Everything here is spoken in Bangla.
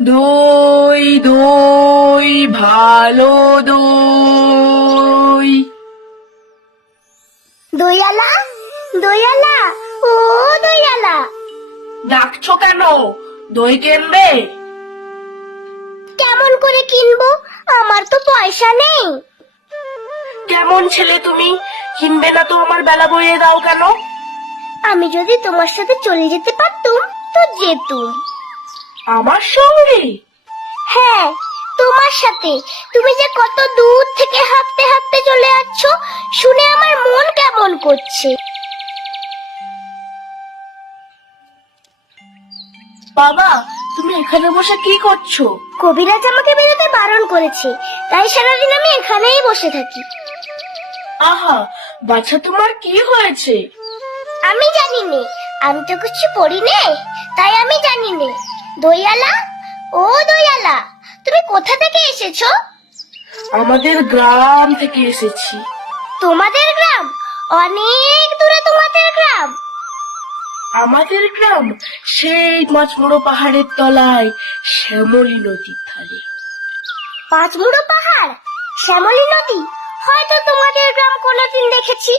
দই দই ভালো দই। দইয়ালা, দইয়ালা, ও দইয়ালা। ডাকছো কেন? দই কিনবে? কেমন করে কিনবো, আমার তো পয়সা নেই। কেমন ছেলে তুমি, কিনবে না তো আমার বেলা বইয়ে দাও কেন? আমি যদি তোমার সাথে চলে যেতে পারতুম তো যেতুম। আমার সঙ্গে? হ্যাঁ, তোমার সাথে। তুমি যে কত দূর থেকে হাঁটতে হাঁটতে চলে যাচ্ছ, শুনে আমার মন কেমন করছে। বাবা, তুমি এখানে বসে কি করছো? কবিরাজ আমাকে বেরোতে বারণ করেছে, তাই সারাদিন আমি এখানেই বসে থাকি। আহা, বাছা তোমার কি হয়েছে? আমি জানি নে, আমি তো কিছু পড়ি নে, তাই আমি জানি নে। দইয়ালা, ও দইয়ালা, তুমি কোথা থেকে এসেছো? আমাদের গ্রাম থেকে এসেছি। তোমাদের গ্রাম? অনেক দূরে তোমাদের গ্রাম? আমাদের গ্রাম সেই মাছমুড়ো পাহাড়ের তলায়, শ্যামলী নদীর ধারে। পাঁচমুড়ো পাহাড়, শ্যামলী নদী, হয়তো তোমাদের গ্রাম কোনোদিন দেখেছি।